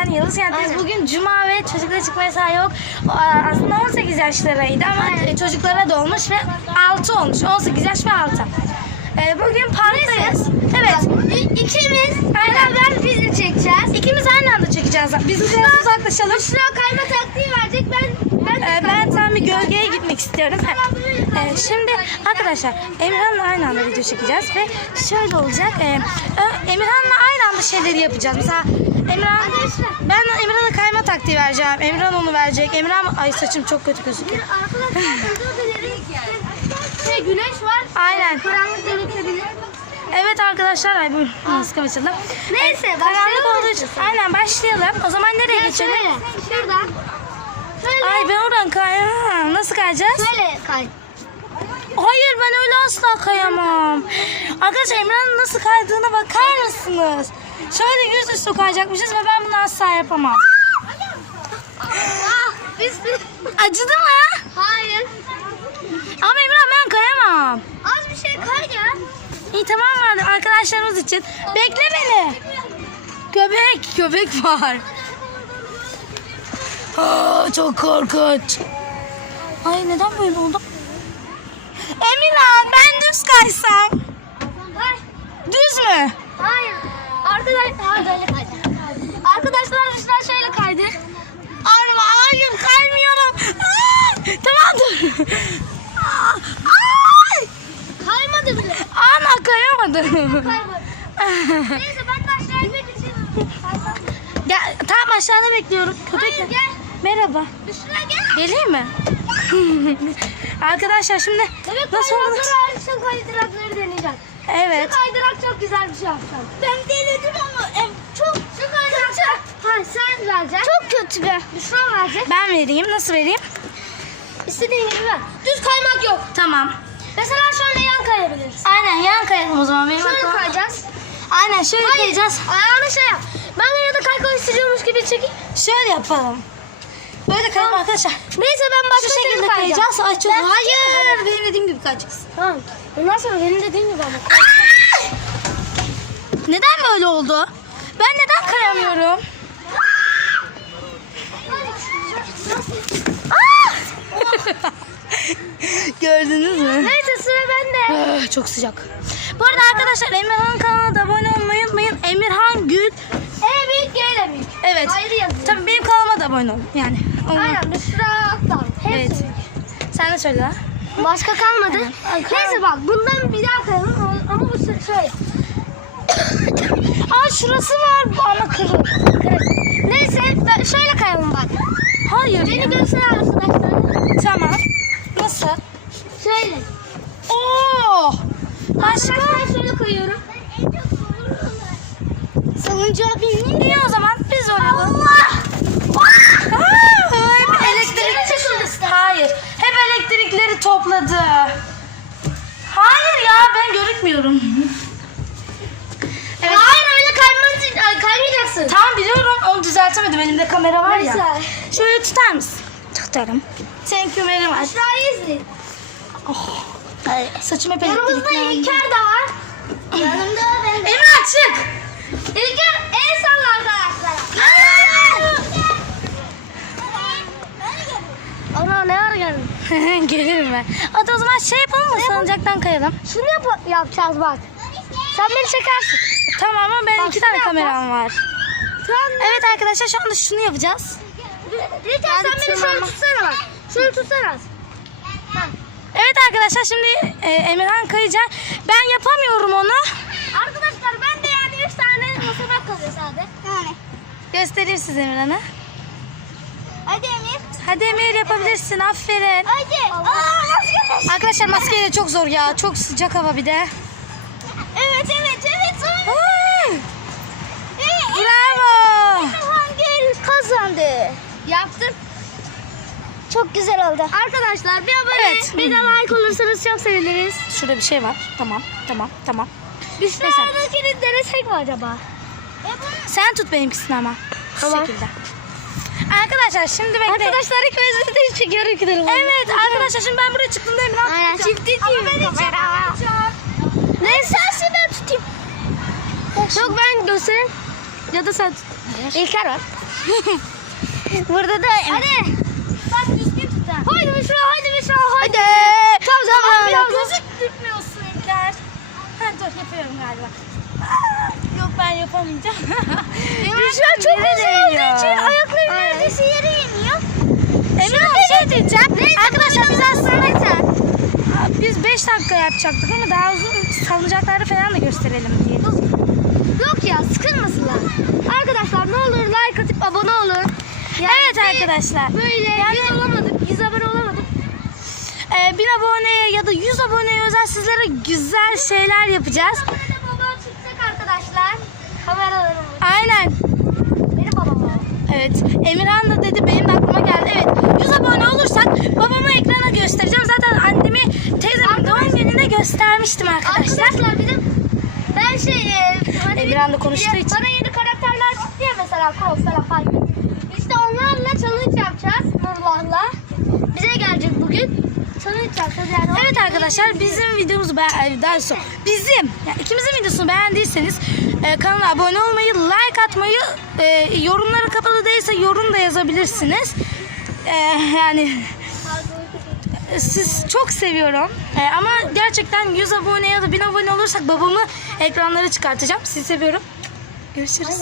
yani Yıldız Kent'teyiz. Bugün Cuma ve çocuklara çıkma yasağı yok. Aslında 18 yaşlarıydı ama Aynen. e, çocuklara dolmuş ve 6 olmuş. 18 yaş ve 6. E, bugün parktayız. Evet. İkimiz beraber video çekeceğiz. İkimiz aynı anda çekeceğiz. Biz biraz uzaklaşalım. Büşra kayma taktiği verecek. Ben ben, Ee, ben tam bir gölgeye gitmek istiyorum. Ee, şimdi arkadaşlar Emirhan'la aynı anda video çekeceğiz ve şöyle olacak. Ee, Ö- Emirhan'la aynı anda şeyleri yapacağız. Mesela Emirhan, ben Emirhan'a kayma taktiği vereceğim. Emirhan onu verecek. Emirhan, ay saçım çok kötü gözüküyor. Arkadaşlar. Şey güneş var. Aynen. Karanlık gözükebilir. Evet arkadaşlar, ay bu nasıl açıldı. Neyse, Karanlık başlayalım olduğu için. Aynen başlayalım. O zaman nereye geçelim? Şöyle. Şuradan. Şöyle. Ay ben oradan kayamam. Nasıl kayacağız? Şöyle kay. Hayır ben öyle asla kayamam. Arkadaşlar Emrah'ın nasıl kaydığına bakar mısınız? Şöyle yüzüstü kayacakmışız ve ben bunu asla yapamam. Ah, Acıdı mı? Hayır. Ama Emrah ben kayamam. Az bir şey kay ya. İyi tamam mı arkadaşlarımız için? Bekle beni. Köpek, köpek var. Aa, çok korkunç. Ay neden böyle oldu? Emirhan ben düz kaysam. Kay. Düz mü? Hayır. Arkadaşlar kay. Arkadaşlar Büşra şöyle kaydı. Arma hayır kaymıyorum. Aa, tamam dur. Aa, Ay! Kaymadı bile. Ana kayamadım. Kaymadı. Neyse ben de aşağı inmek için. Gel, tamam aşağıda bekliyorum. Köpek Hayır gel. Merhaba. Büşra gel. Geleyim mi? Arkadaşlar şimdi Evet nasıl kaydırakları ayrışan kaydırakları deneyeceğim. Evet. Şu kaydırak çok güzel bir şey yapacağım. Ben denedim ama em, çok şu kaydırak çok. Ha sen vereceksin. Çok kötü be. Büşra verecek. Ben vereyim. Nasıl vereyim? İstediğin gibi ver. Düz kaymak yok. Tamam. Mesela şöyle yan kayabiliriz. Aynen yan kayalım o zaman. Benim Şöyle aklıma- kayacağız. Aynen şöyle Hayır. kayacağız. Ayağını şey yap. Ben de ya da kaykay sürüyormuş gibi çekeyim. Şöyle yapalım. Böyle kayalım arkadaşlar. Neyse ben başka Şu şekilde kayacağız. Ay çok. Ben- Hayır. Benim dediğim gibi kayacağız. Tamam. Bundan sonra benim dediğim gibi ama. Neden böyle oldu? Ben neden kayamıyorum? Gördünüz mü? Neyse sıra bende. Ah, Çok sıcak. Bu arada arkadaşlar Emirhan kanalına da abone olmayı unutmayın. Emirhan Gül. E büyük G ile büyük. Evet. Ayrı yazıyor. Tabii benim kanalıma da abone olun. Yani. Olun. Aynen Büşra Aktan. Evet. Sen de söyle lan. Başka kalmadı. Neyse bak bundan bir daha kayalım ama bu se- şöyle. Aa şurası var ama kırık. Kırık. Neyse ben- şöyle kayalım bak. Hayır. Beni göster arkadaşlar. Tamam. Nasıl? Şöyle. Oo! Başka? Arkadaşlar şöyle koyuyorum. Salıncağa bineyim. İyi o zaman biz oynayalım. Allah! Aa, hep elektrik... Elektrik- Hayır. Hep elektrikleri topladı. Hayır ya görükmüyorum. Evet. Hayır öyle kaymayacaksın. Ay, kaymayacaksın. Tamam biliyorum onu düzeltemedim elimde kamera var ya. Neyse. Şöyle tutar mısın? Tutarım. You very much. Aşağıya izle. Oh. Saçım hep Yanımızda elektriklendi. İlker de var. Yanımda ben. Emrah çık. Ana ne ara geldin? Gelirim ben. Hadi o zaman şey yapalım mı? Salıncaktan kayalım. Şunu yap yapacağız bak. Sen beni çekersin. Tamam ama benim Bak, iki tane kameram var. Tamam. Evet arkadaşlar şu anda şunu yapacağız. İlker sen beni şöyle tutsana bak. Şöyle tutsana. Evet arkadaşlar şimdi e, Emirhan kayacak. Ben yapamıyorum onu. Arkadaşlar ben de yani 3 tane musabbet kalıyor sadece. Yani. Gösterir size Emirhan'a. Hadi Emir. Hadi Emir yapabilirsin. Aferin. Hadi. Aa yapıyorsun? Arkadaşlar maskeyle çok zor ya. Çok sıcak hava bir de. Evet evet evet. Sonra. Bravo. Hangi kazandı? Yaptım. Çok güzel oldu. Arkadaşlar bir abone, Evet. bir de like olursanız çok seviniriz. Şurada bir şey var. Tamam, tamam, tamam. Büşra'dakini denesek mi acaba? Sen tut benimkisini ama. Şu Tamam. şekilde. Arkadaşlar şimdi bekle. Arkadaşlar ikimiz de çekiyorum tane. Evet arkadaşlar şimdi ben buraya çıktığımda Emirhan Aynen. tutacak. Çift değil Ne sensin ben tutayım. Yok ben göstereyim. Ya da sen tut. İlker var. Burada da Hadi. Bak düzgün tut. ha. Haydi Büşra, haydi Büşra, haydi. Tamam Tamam, biraz biraz gözükmüyorsun İlker. Ha dur yapıyorum galiba. Yok ben yapamayacağım. Büşra çok uzun olduğu değiyor. için ayakları Aynen. neredeyse yere iniyor. Emre bir şey diyeceğim. Arkadaşlar biz aslında yeter. Aa, biz 5 dakika yapacaktık ama daha uzun salıncakları falan da gösterelim diye. Yok ya sıkılmasınlar. Arkadaşlar ne olur like atıp abone olun. Yani Evet arkadaşlar. Böyle Yani- 100 olamadık, 100 abone olamadık. Ee, 1000 aboneye ya da 100 aboneye özel sizlere güzel şeyler yapacağız. Kamerada baba çıkacak arkadaşlar. Kameralarımız. Aynen. Evet. Emirhan da dedi benim de aklıma geldi. Evet. 100 abone olursak babamı ekrana göstereceğim. Zaten annemi teyzemin doğum gününe göstermiştim arkadaşlar. Arkadaşlar bizim ben şey e, hani Emirhan da konuştuğu için. Bana yeni karakterler çıktı ya mesela Cross falan. İşte onlarla challenge yapacağız Nurullah'la. Bize gelecek bugün. Evet arkadaşlar bizim videomuzu daha sonra bizim yani ikimizin videosunu beğendiyseniz e, kanala abone olmayı, like atmayı, e, yorumları kapalı değilse yorum da yazabilirsiniz. E, yani siz çok seviyorum. E, ama gerçekten 100 abone ya da 1000 abone olursak babamı ekranlara çıkartacağım. Sizi seviyorum. Görüşürüz.